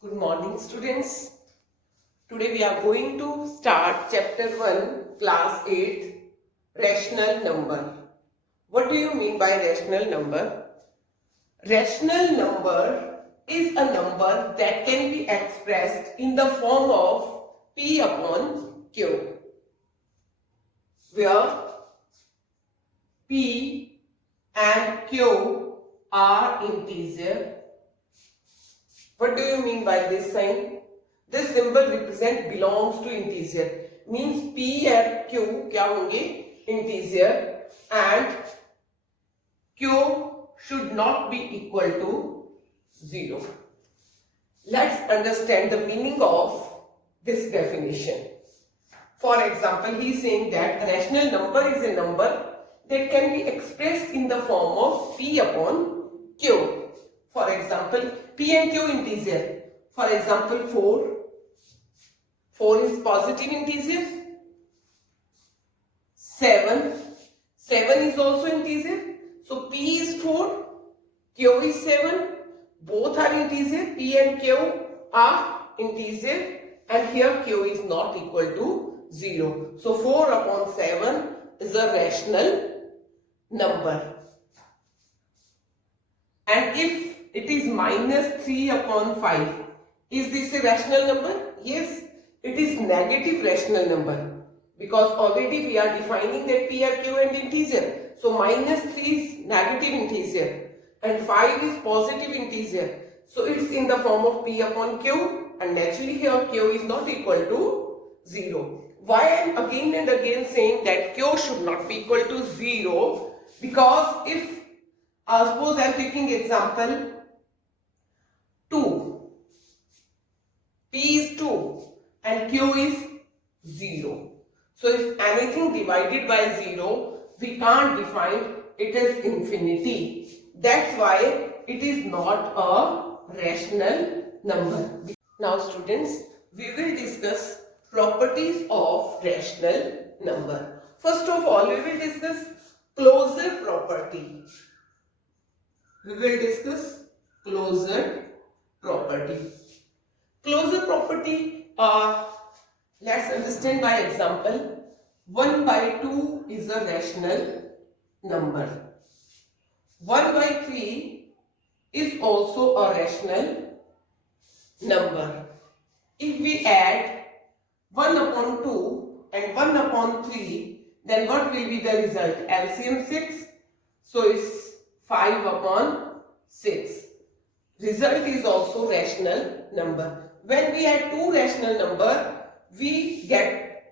Good morning, students. Today we are going to start chapter 1, class 8, rational number. What do you mean by rational number? Rational number is a number that can be expressed in the form of P upon Q, where P and Q are integer. What do you mean by this sign? This symbol represent belongs to integer. Means P and Q क्या होंगे? Integer, and Q should not be equal to 0. Let's understand the meaning of this definition. For example, he is saying that a rational number is a number that can be expressed in the form of P upon Q. For example, P and Q integer. For example, 4. 4 is positive integer. 7. 7 is also integer. So P is 4. Q is 7. Both are integer. P and Q are integer. And here Q is not equal to 0. So 4 upon 7 is a rational number. And if it is minus 3 upon 5, is this a rational number? Yes, it is negative rational number, because already we are defining that P are Q and integer. So minus 3 is negative integer and 5 is positive integer. So it's in the form of P upon Q, and naturally here Q is not equal to 0. Why I am again and again saying that Q should not be equal to 0? Because if suppose I am taking example 2. P is 2 and Q is 0. So if anything divided by 0, we can't define it as infinity. That's why it is not a rational number. Now students, we will discuss properties of rational number. First of all, we will discuss closure property. We will discuss closure property. Closure property, let's understand by example. 1 by 2 is a rational number. 1 by 3 is also a rational number. If we add 1 upon 2 and 1 upon 3, then what will be the result? LCM 6. So it's 5 upon 6. Result is also rational number. When we add two rational number, we get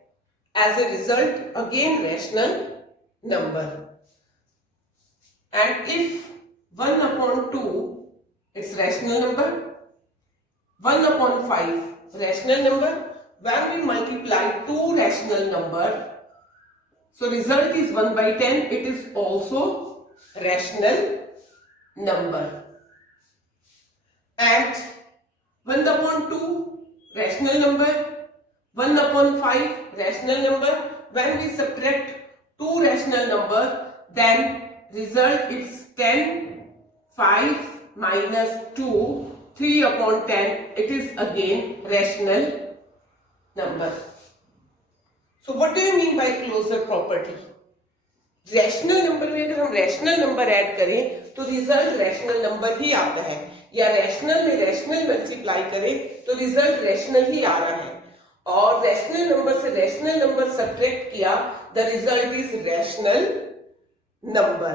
as a result again rational number. And if 1 upon 2, it's rational number. 1 upon 5, rational number. When we multiply two rational number, so result is 1 by 10, it is also rational number. And 1 upon 2, rational number. 1 upon 5, rational number. When we subtract two rational number, then result is 10, 5 minus 2, 3 upon 10, it is again rational number. So what do you mean by closure property? Rational number में अगर हम rational number add करें तो result rational number ही आता है, या रैशनल में rational multiply करें तो रिजल्ट रैशनल ही आ रहा है, और रैशनल नंबर से रैशनल नंबर सब्ट्रैक्ट किया, the result is rational number.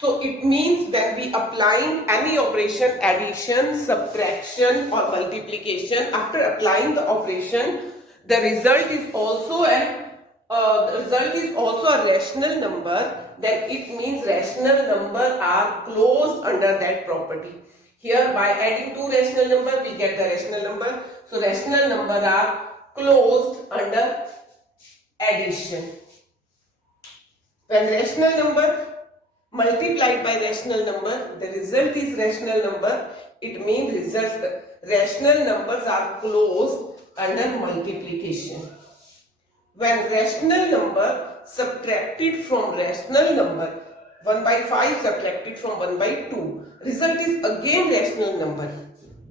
So it means when we applying any operation, addition, subtraction or multiplication, after applying the operation, the result is also a rational number, then it means rational number are closed under that property. Here by adding two rational number we get the rational number. So rational number are closed under addition. When rational number multiplied by rational number, the result is rational number. It means rational numbers are closed under multiplication. When rational number subtracted from rational number, 1 by 5 subtracted from 1 by 2, result is again rational number.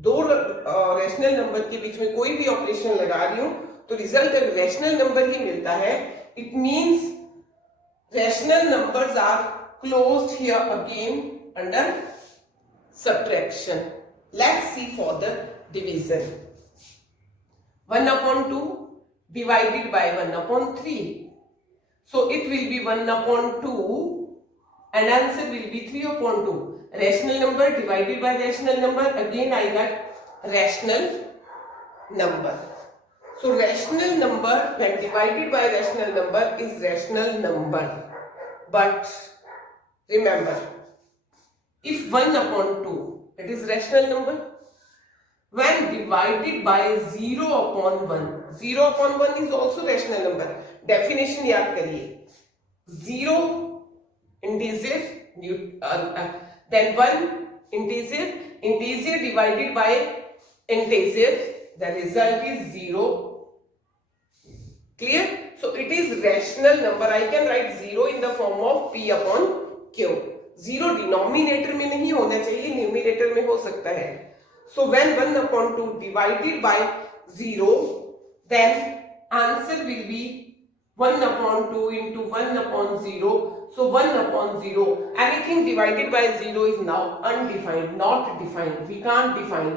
दो rational number के बीच में कोई भी ऑपरेशन लगा रही हूं तो result rational number ही मिलता है. It means rational numbers are closed here again under subtraction. Let's see for the division. 1/2 divided by 1/3. So it will be 1/2 and answer will be 3/2. Rational number divided by rational number, again I got rational number. So rational number when divided by rational number is rational number. But remember, if 1/2 it is rational number, when divided by 0/1, 0/1 is also rational number. Definition याद करिए. 0 integer, then 1 integer, integer divided by integer, the result is 0. Clear? So it is rational number. I can write 0 in the form of P/Q. 0 डिनोमिनेटर में नहीं होना चाहिए, न्यूमिनेटर में हो सकता है. So when 1/2 divided by 0, then answer will be 1/2 into 1/0. So 1/0. Anything divided by 0 is now undefined, not defined. We can't define.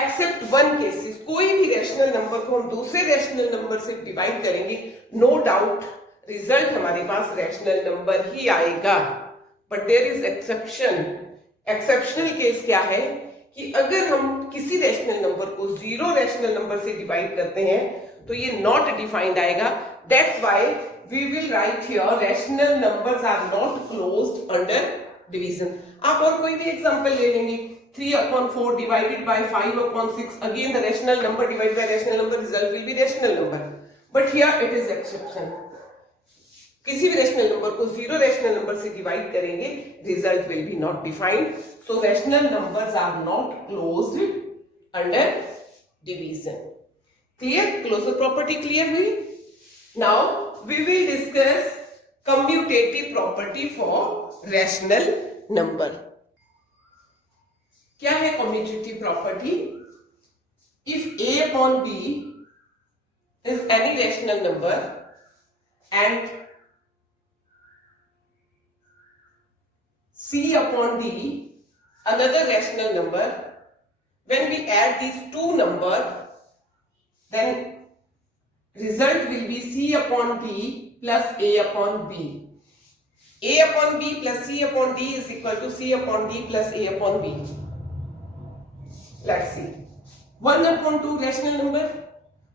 Except one cases. कोई भी रैशनल नंबर को हम दूसरे रैशनल नंबर से डिवाइड करेंगे, no doubt रिजल्ट हमारे पास रैशनल नंबर ही आएगा. But there is exception. Exceptional case क्या है कि अगर हम किसी रैशनल नंबर को जीरो रैशनल नंबर से डिवाइड करते हैं तो ये नॉट डिफाइंड आएगा. That's why we will write here rational numbers are not closed under division. आप और कोई भी एग्जांपल ले लेंगे. 3/4 divided by 5/6. Again the rational number divided by rational number, result will be rational number. But here it is exception. किसी भी rational number को zero rational number से डिवाइड करेंगे, result will be not defined. So rational numbers are not closed under division. Clear? Closure property clear हुई. Now we will discuss commutative property for rational number. क्या है commutative property? If A/B is any rational number and C/D another rational number, when we add these two numbers, then result will be C/D plus A/B. A/B plus C/D is equal to C/D plus A/B. Let's see. 1/2 rational number,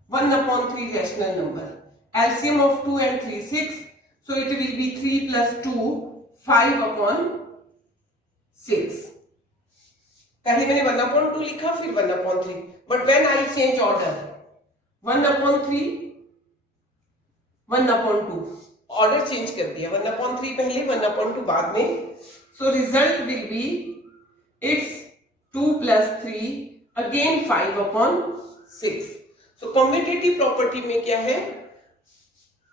1/3 rational number. LCM of 2 and 3 6. So it will be 3 plus 2 5/6. पहले मैंने 1/2 लिखा फिर 1/3. But when I change order 1/3 1/2 order change कर दिया. 1/3 पहले 1/2 बाद में. So result will B it's 2 plus 3 अगेन 5/6. So commutative property में क्या है?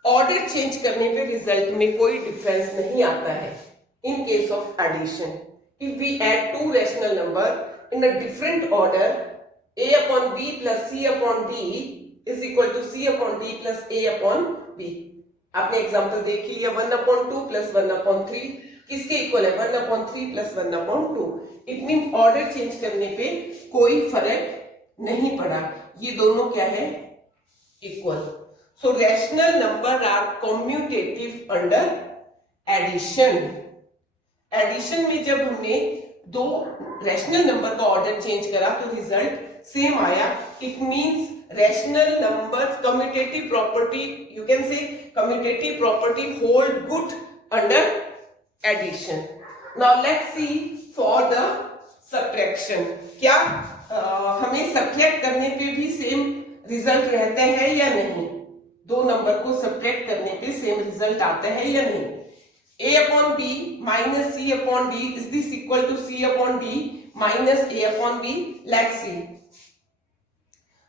ऑर्डर चेंज करने पे रिजल्ट में कोई डिफरेंस नहीं आता है. In case of addition, if we add two rational number in a different order, A/B plus C/D is equal to C/D plus A/B. आपने एग्जांपल देख लिया. 1/2 plus 1/3 किसके इक्वल है? 1/3 plus 1/2. इट मीन ऑर्डर चेंज करने पे कोई फर्क नहीं पड़ा. ये दोनों क्या है? Equal. So rational number are commutative under addition. Addition में जब हमने दो रैशनल नंबर का ऑर्डर चेंज करा तो रिजल्ट सेम आया. It means rational numbers commutative property, you can say commutative property hold good under addition. Now let's see for the subtraction. क्या हमें सब्ट्रैक्ट करने पे भी सेम रिजल्ट रहते हैं या नहीं? दो नंबर को सब्ट्रैक्ट करने पे सेम रिजल्ट आता है या नहीं? A/B minus C/D, is this equal to C/D minus A/B? Let's see.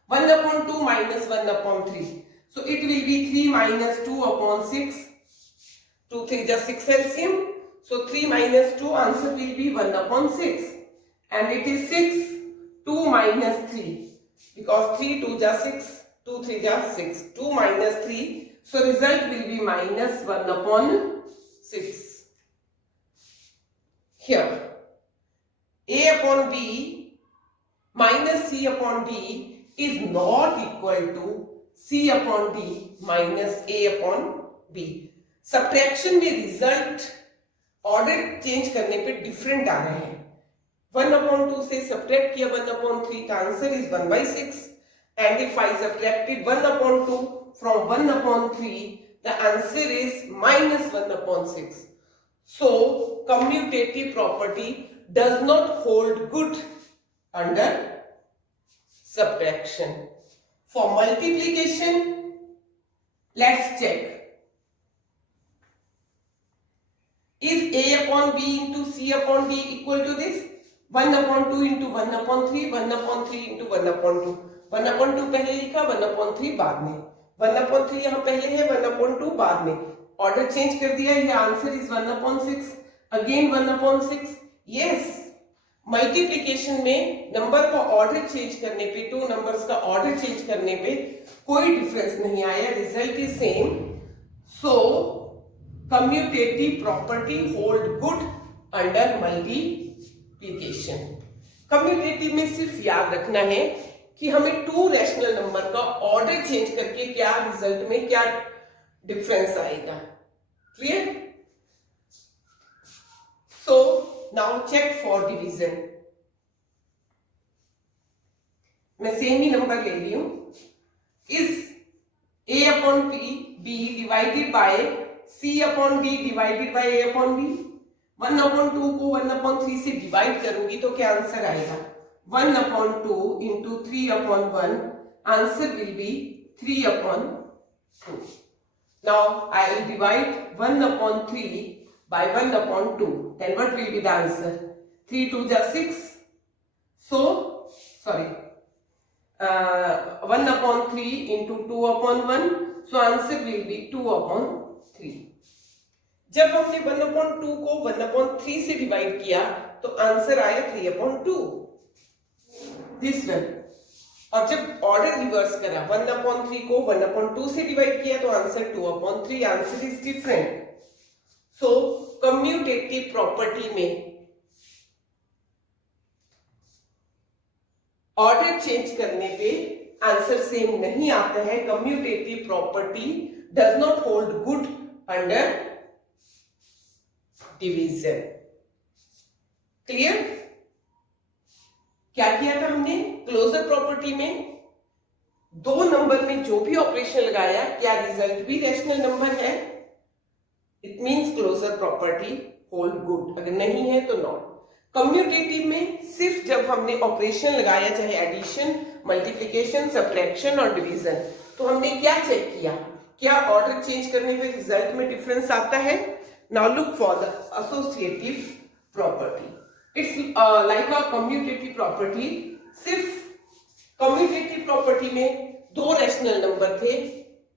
1/2 minus 1/3. So it will be 3 minus 2/6. 2 3 just 6 LCM. So 3 minus 2, answer will be 1 upon 6. And it is 6, 2 minus 3. Because 3 2 ja 6, 2 3 ja 6. 2 minus 3. So result will be minus 1 upon 6. Here, A upon B minus C upon D is not equal to C upon D minus A upon B. Subtraction में result order change करने पे डिफरेंट आ रहे हैं. 1/2 से सब्ट्रैक्ट किया 1/3, the answer is 1/6. And if I subtracted 1/2 from 1/3, the answer is minus 1/6. So commutative property does not hold good under subtraction. For multiplication, let's check. Is A upon B into C upon D equal to this? 1/2 into 1/3, 1/3 into 1/2. 1/2 पहले लिखा, 1/3 बाद में. 1/3 यहाँ पहले है, 1/2 बाद में. Order change कर दिया. ये आंसर इज 1/6. अगेन 1/6. यस, मल्टीप्लीकेशन में नंबर का ऑर्डर चेंज करने पे, टू नंबर्स का ऑर्डर चेंज करने पे कोई डिफरेंस नहीं आया. Result is same. So commutative property hold good under multiplication. Commutative में सिर्फ याद रखना है कि हमें टू रैशनल नंबर का ऑर्डर चेंज करके क्या रिजल्ट में क्या डिफरेंस आएगा. Clear? So now check for division. मैं सेम ही नंबर ले रही हूं. Is A upon B divided by C upon D divided by A upon B? 1/2 को 1/3 से डिवाइड करूंगी तो क्या आंसर आएगा? 1/2 into 3/1. Answer will be 3/2. Now I will divide 1/3 by 1/2. Then what will be the answer? 3 2 ja 6. So, sorry. 1/3 into 2/1. So answer will be 2/3. जब हमने 1/2 को 1/3 से डिवाइड किया तो आंसर आया 3/2. This one. और जब ऑर्डर रिवर्स करा, 1/3 को 1/2 से डिवाइड किया तो आंसर 2/3. Answer is different. So commutative property में ऑर्डर चेंज करने पे आंसर सेम नहीं आता है. Commutative property does not hold good under division. Clear? क्या किया था हमने? क्लोजर प्रॉपर्टी में दो नंबर में जो भी ऑपरेशन लगाया, क्या रिजल्ट भी रैशनल नंबर है, it means closure property hold good. अगर नहीं है तो नॉट. कम्यूटेटिव में सिर्फ जब हमने ऑपरेशन लगाया, चाहे एडिशन, मल्टीप्लिकेशन, सब्ट्रैक्शन और डिवीजन, तो हमने क्या चेक किया? क्या ऑर्डर चेंज करने पे रिजल्ट में डिफरेंस आता है? Now look for the associative property. It's like a commutative property. सिर्फ कम्यूटेटिव प्रॉपर्टी में दो रैशनल नंबर थे,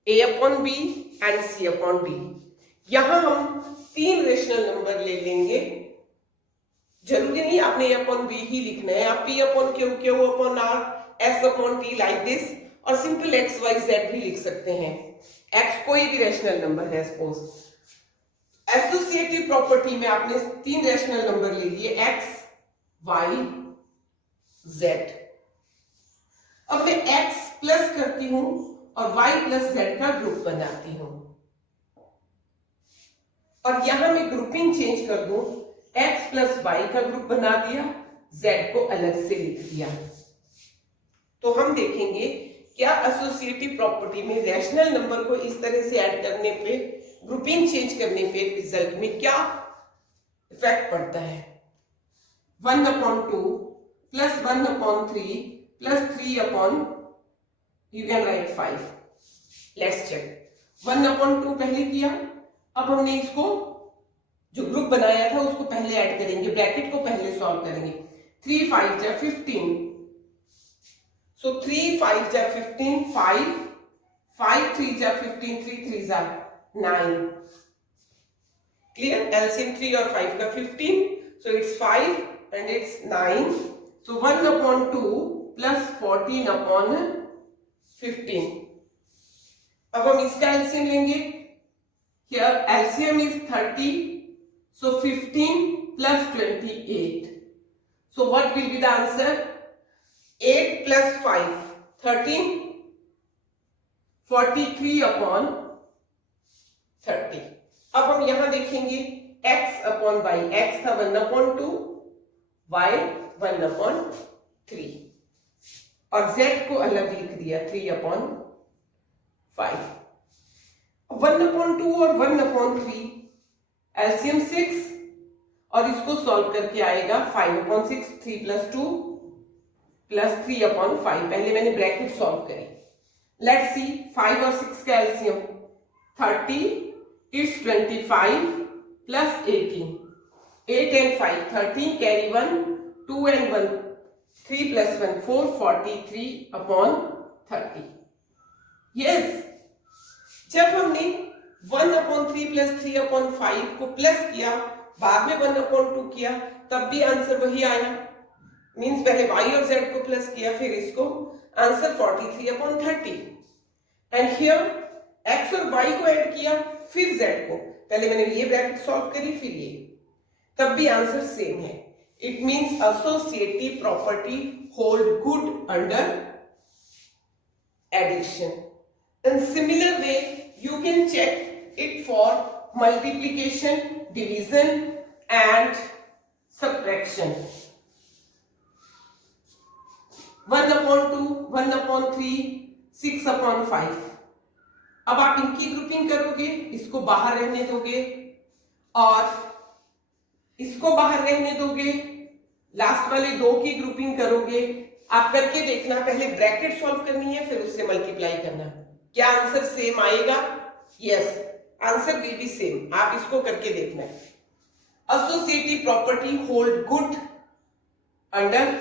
A upon B and C upon D. यहां हम तीन रेशनल नंबर ले लेंगे. जरूरी नहीं आपने A upon B ही लिखना है. आप P upon Q, Q upon R, S upon T like this, और सिंपल X Y Z भी लिख सकते हैं. X कोई भी रेशनल नंबर है. सपोज एसोसिएटिव प्रॉपर्टी में आपने तीन रेशनल नंबर ले लिए, X, Y, Z. अब मैं X प्लस करती हूं और Y प्लस Z का ग्रुप बनाती हूं, और यहां मैं ग्रुपिंग चेंज कर दूं, X प्लस Y का ग्रुप बना दिया, Z को अलग से लिख दिया. तो हम देखेंगे क्या एसोसिएटिव प्रॉपर्टी में रैशनल नंबर को इस तरह से ऐड करने पे, ग्रुपिंग चेंज करने पे रिजल्ट में क्या इफेक्ट पड़ता है. 1/2 प्लस 1/3 प्लस 3/, you can write 5. Let's check. 1/2 पहले किया. अब हमने इसको जो ग्रुप बनाया था उसको पहले ऐड करेंगे, ब्रैकेट को पहले सॉल्व करेंगे. 3 5 जा 15. So 3 5 जा 15, 5 5 3 जा 15, 3 3 जा 9. Clear? LCM 3 और 5 का 15. So it's 5 and it's 9. So 1 upon 2 plus 14 upon 15. अब हम इसका LCM लेंगे. Here LCM is 30. So 15 plus 28. So what will be the answer? 8 plus 5, 13. 43 upon 30. अब हम यहां देखेंगे x upon y. x था 1 upon 2, y 1 upon 3 और z को अलग लिख दिया 3 upon 5. 1 upon 2 और 1 upon 3 एलसीएम 6 और इसको सॉल्व करके आएगा 5 upon 6, 3 plus 2 plus 3 upon 5. पहले मैंने ब्रैकेट सॉल्व करी. लेट्स सी 5 और 6 का एलसीएम 30. It's 25 plus 18. 8 and 5, 13, carry 1, 2 and 1, 3 plus 1, 4, 43 upon 30. Yes. जब हमने 1 upon 3 plus 3 upon 5 को प्लस किया, बाद में 1 upon 2 किया, तब भी आंसर वही आया. मीन्स पहले y और z को प्लस किया, फिर इसको, आंसर 43 upon 30. एंड हियर x और y को ऐड किया, फिर z को. पहले मैंने ये ब्रैकेट सॉल्व करी, फिर ये, तब भी आंसर सेम है. It means associative property hold good under addition. In similar way you can check it for multiplication, division and subtraction. 1 upon 2, 1 upon 3, 6 upon 5. अब आप इनकी ग्रुपिंग करोगे, इसको बाहर रहने दोगे और इसको बाहर रहने दोगे, लास्ट वाले दो की ग्रुपिंग करोगे. आप करके देखना, पहले ब्रैकेट सॉल्व करनी है, फिर उससे मल्टीप्लाई करना. क्या आंसर सेम आएगा? Yes, answer will be same. आप इसको करके देखना. Associative property hold good under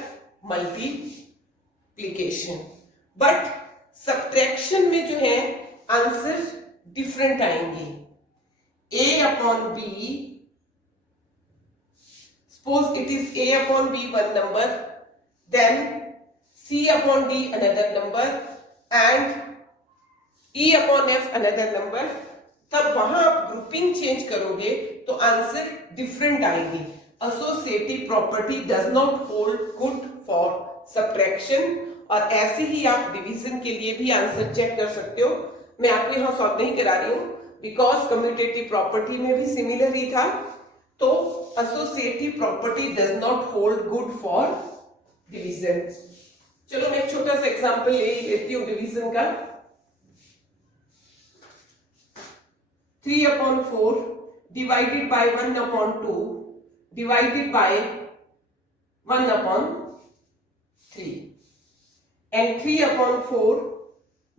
multiplication, but subtraction में जो है आंसर डिफरेंट आएंगे. a upon b, suppose it is a upon b one number, then c upon d another number and e upon f another number. तब वहां आप grouping change करोगे तो answer different आएंगे. Associative property does not hold good for subtraction. और ऐसे ही आप डिवीजन के लिए भी आंसर चेक कर सकते हो. मैं आपको यहां सॉल्व नहीं करा रही हूं बिकॉज कम्यूटेटिव प्रॉपर्टी में भी सिमिलर ही था. तो associative property does not hold good for division. चलो मैं एक छोटा सा एग्जांपल ले लेती हूं डिवीजन का. 3 upon 4 divided by 1 upon 2 divided by 1 upon 3 and 3 upon 4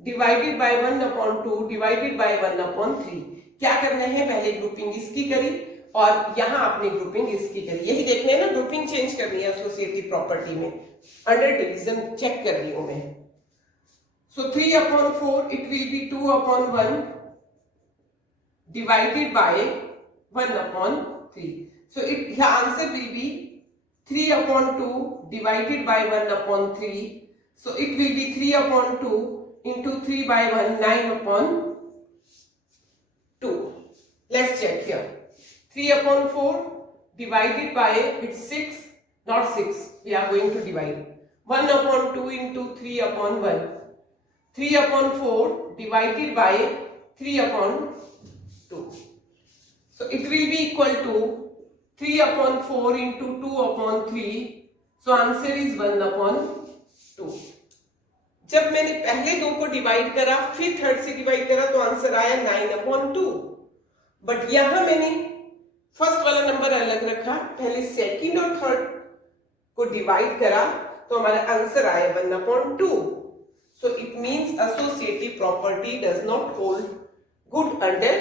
divided by 1 upon 2 divided by 1 upon 3. क्या करना है? पहले ग्रुपिंग इसकी करी और यहां आपने ग्रुपिंग इसकी करी. यही देखना है ना, ग्रुपिंग चेंज करनी है एसोसिएटिव प्रॉपर्टी में. अंडर डिवीजन चेक कर रही हूं मैं. सो 3 upon 4 इट विल बी 2 upon 1 डिवाइडेड बाय 1 upon 3. So it answer will be 3 upon 2 divided by 1 upon 3. So it will be 3 upon 2 into 3 by 1, 9 upon 2. Let's check here. 3 upon 4 divided by, it's 6, not 6. We are going to divide. 1 upon 2 into 3 upon 1. 3 upon 4 divided by 3 upon 2. So it will be equal to 3 upon 4 into 2 upon 3. So answer is 1 upon 2. जब मैंने पहले दो को डिवाइड करा, फिर थर्ड से डिवाइड करा, तो आंसर आया 9 upon 2. बट यहां मैंने फर्स्ट वाला नंबर अलग रखा, पहले सेकंड और थर्ड को डिवाइड करा, तो हमारा आंसर आया 1 upon 2. So it means associative property does not hold good under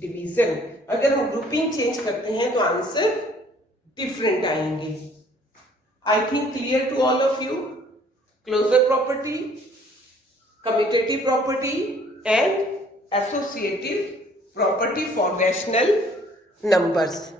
division. अगर हम ग्रुपिंग चेंज करते हैं तो आंसर डिफरेंट आएंगे. I think clear to all of you. Closure property, commutative property and associative property for rational numbers.